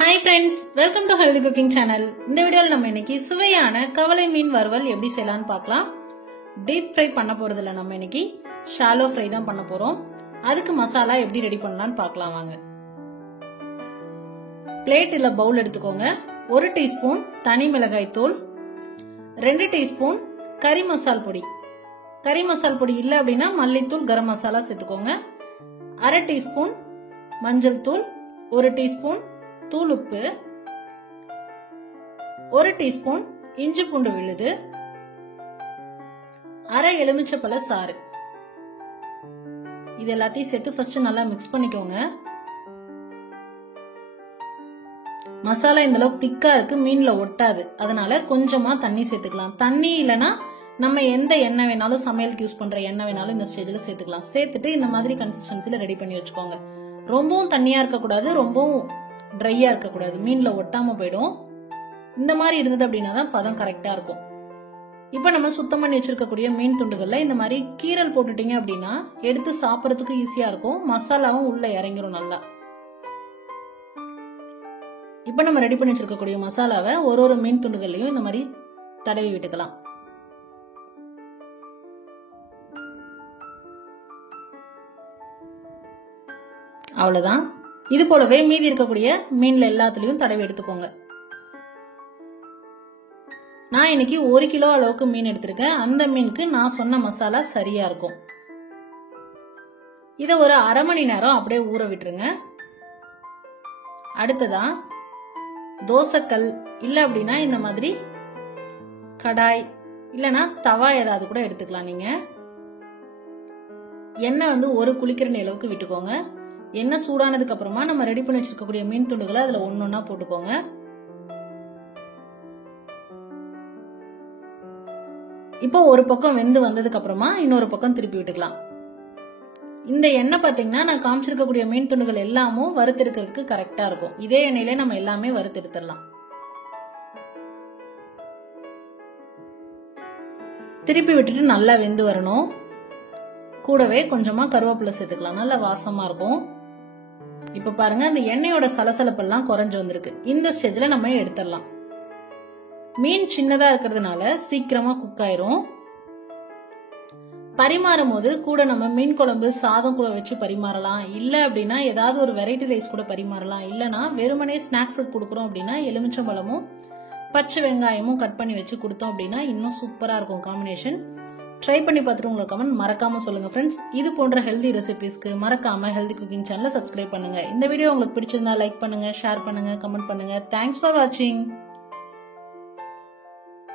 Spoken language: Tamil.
Hi friends, welcome to Healthy Cooking Channel. இந்த வீடியோல நம்ம இன்னைக்கு சுவையான கவலை மீன் வறுவல் எப்படி செய்யலாம்னு பார்க்கலாம். டீப் ஃப்ரை பண்ண போறது இல்ல, நம்ம இன்னைக்கு ஷாலோ ஃப்ரை தான் பண்ண போறோம். அதுக்கு மசாலா எப்படி ரெடி பண்ணலாம்னு பார்க்கலாம் வாங்க. பிளேட் இல்ல பவுல் எடுத்துக்கோங்க. 1 டீஸ்பூன் தனி மிளகாய் தூள், 2 டீஸ்பூன் கறி மசால் பொடி. கறி மசால் பொடி இல்ல அப்படின்னா மல்லித்தூள், கரம் மசாலா சேர்த்துக்கோங்க. 1/2 டீஸ்பூன் மஞ்சள் தூள், 1 டீஸ்பூன் தூள் உப்பு, 1 டீஸ்பூன் இஞ்சி பூண்டு விழுது, 1/2 எலுமிச்சப்பழ சாறு. இது எல்லாத்தையும் சேர்த்து ஃபர்ஸ்ட் நல்லா மிக்ஸ் பண்ணிக்கோங்க. மசாலா இந்த அளவுக்கு திக்கா இருக்கு, மீன்ல ஒட்டாது, அதனால கொஞ்சமா தண்ணி சேர்த்துக்கலாம். தண்ணி இல்லனா நம்ம எந்த எண்ணெய் வேணாலும், சமையலுக்கு யூஸ் பண்ற எண்ணெய் வேணாலும் இந்த ஸ்டேஜ்ல சேர்த்துக்கலாம். சேர்த்துட்டு இந்த மாதிரி கன்சிஸ்டன்சில ரெடி பண்ணி வச்சுக்கோங்க. ரொம்பவும் தண்ணியா இருக்க கூடாது, ரொம்பவும் ட்ரையா இருக்க கூடாது, மீன்ல ஒட்டாம போயிடும். இந்த மாதிரி இருந்தது அப்படின்னா தான் பதம் கரெக்டா இருக்கும். இப்ப நம்ம சுத்தம் பண்ணி வச்சிருக்கக்கூடிய மீன் துண்டுகள்ல இந்த மாதிரி கீரல் போட்டுட்டீங்க அப்படின்னா எடுத்து சாப்பிடறதுக்கு ஈஸியா இருக்கும், மசாலாவும் உள்ள இறங்கிரும் நல்லா. இப்ப நம்ம ரெடி பண்ணி வச்சிருக்கக்கூடிய மசாலாவை ஒரு மீன் துண்டுகள்லயும் இந்த மாதிரி தடவி விட்டுக்கலாம். அவ்வளவுதான். இது போலவே மீதி இருக்கக்கூடிய மீன்ல எல்லாத்துலயும் தடவி எடுத்துக்கோங்க. நான் இன்னைக்கு 1 கிலோ அளவுக்கு மீன் எடுத்திருக்கேன். அந்த மீனுக்கு நான் சொன்ன மசாலா சரியா இருக்கும். இத ஒரு 1/2 மணி நேரம் அப்படியே ஊற விட்டுருங்க. அடுத்ததா தோசைக்கல் இல்ல அப்படின்னா இந்த மாதிரி கடாய் இல்லனா தவா ஏதாவது கூட எடுத்துக்கலாம். நீங்க எண்ணெய் 1 குளிக்கரண்டி அளவுக்கு விட்டுக்கோங்க. எண்ணெய் சூடானதுக்கு அப்புறமா நம்ம ரெடி பண்ணி வச்சிருக்கக்கூடிய மீன் துண்டுகளை அதுல ஒன்னொன்னா போட்டுக்கோங்க. இப்போ ஒரு பக்கம் வெந்து வந்ததுக்கு அப்புறமா இன்னொரு பக்கம் திருப்பி விட்டுக்கலாம். இந்த எண்ணெய் பாத்தீங்கன்னா நான் காமிச்சிருக்கக்கூடிய மீன் துண்டுகள் எல்லாமும் வறுத்தெடுக்கிறதுக்கு கரெக்டா இருக்கும். இதே எண்ணெயிலே நம்ம எல்லாமே வறுத்தெடுத்துடலாம். திருப்பி விட்டுட்டு நல்லா வெந்து வரணும். கூடவே கொஞ்சமா கருவேப்பிலை சேர்த்துக்கலாம், நல்ல வாசமா இருக்கும். இப்ப பாருங்க, அந்த எண்ணெயோட சலசலப்பெல்லாம் குறைஞ்சு வந்திருக்கு. இந்த ஸ்டேஜ்ல நம்ம எடுத்துடலாம். மீன் சின்னதா இருக்கிறதுனால சீக்கிரமா குக் ஆயிரும். பரிமாறும் போது கூட நம்ம மீன் குழம்பு சாதம் கூட வச்சு பரிமாறலாம், இல்ல அப்படின்னா ஏதாவது ஒரு வெரைட்டி ரைஸ் கூட பரிமாறலாம். இல்லனா வெறுமனே ஸ்நாக்ஸுக்கு கொடுக்குறோம் அப்படின்னா எலுமிச்சம்பழமும் பச்சை வெங்காயமும் கட் பண்ணி வச்சு கொடுத்தோம் அப்படின்னா இன்னும் சூப்பரா இருக்கும் காம்பினேஷன். ட்ரை பண்ணி பார்த்துட்டு உங்க கமெண்ட் மறக்காம சொல்லுங்க ஃப்ரெண்ட்ஸ். இது போன்ற ஹெல்தி ரெசிபிஸ்க்கு மறக்காம ஹெல்தி குக்கிங் சேனலை சப்ஸ்கிரைப் பண்ணுங்க. இந்த வீடியோ உங்களுக்கு பிடிச்சிருந்தா லைக் பண்ணுங்க, ஷேர் பண்ணுங்க, கமெண்ட் பண்ணுங்க. தேங்க்ஸ் ஃபார் வாட்சிங்.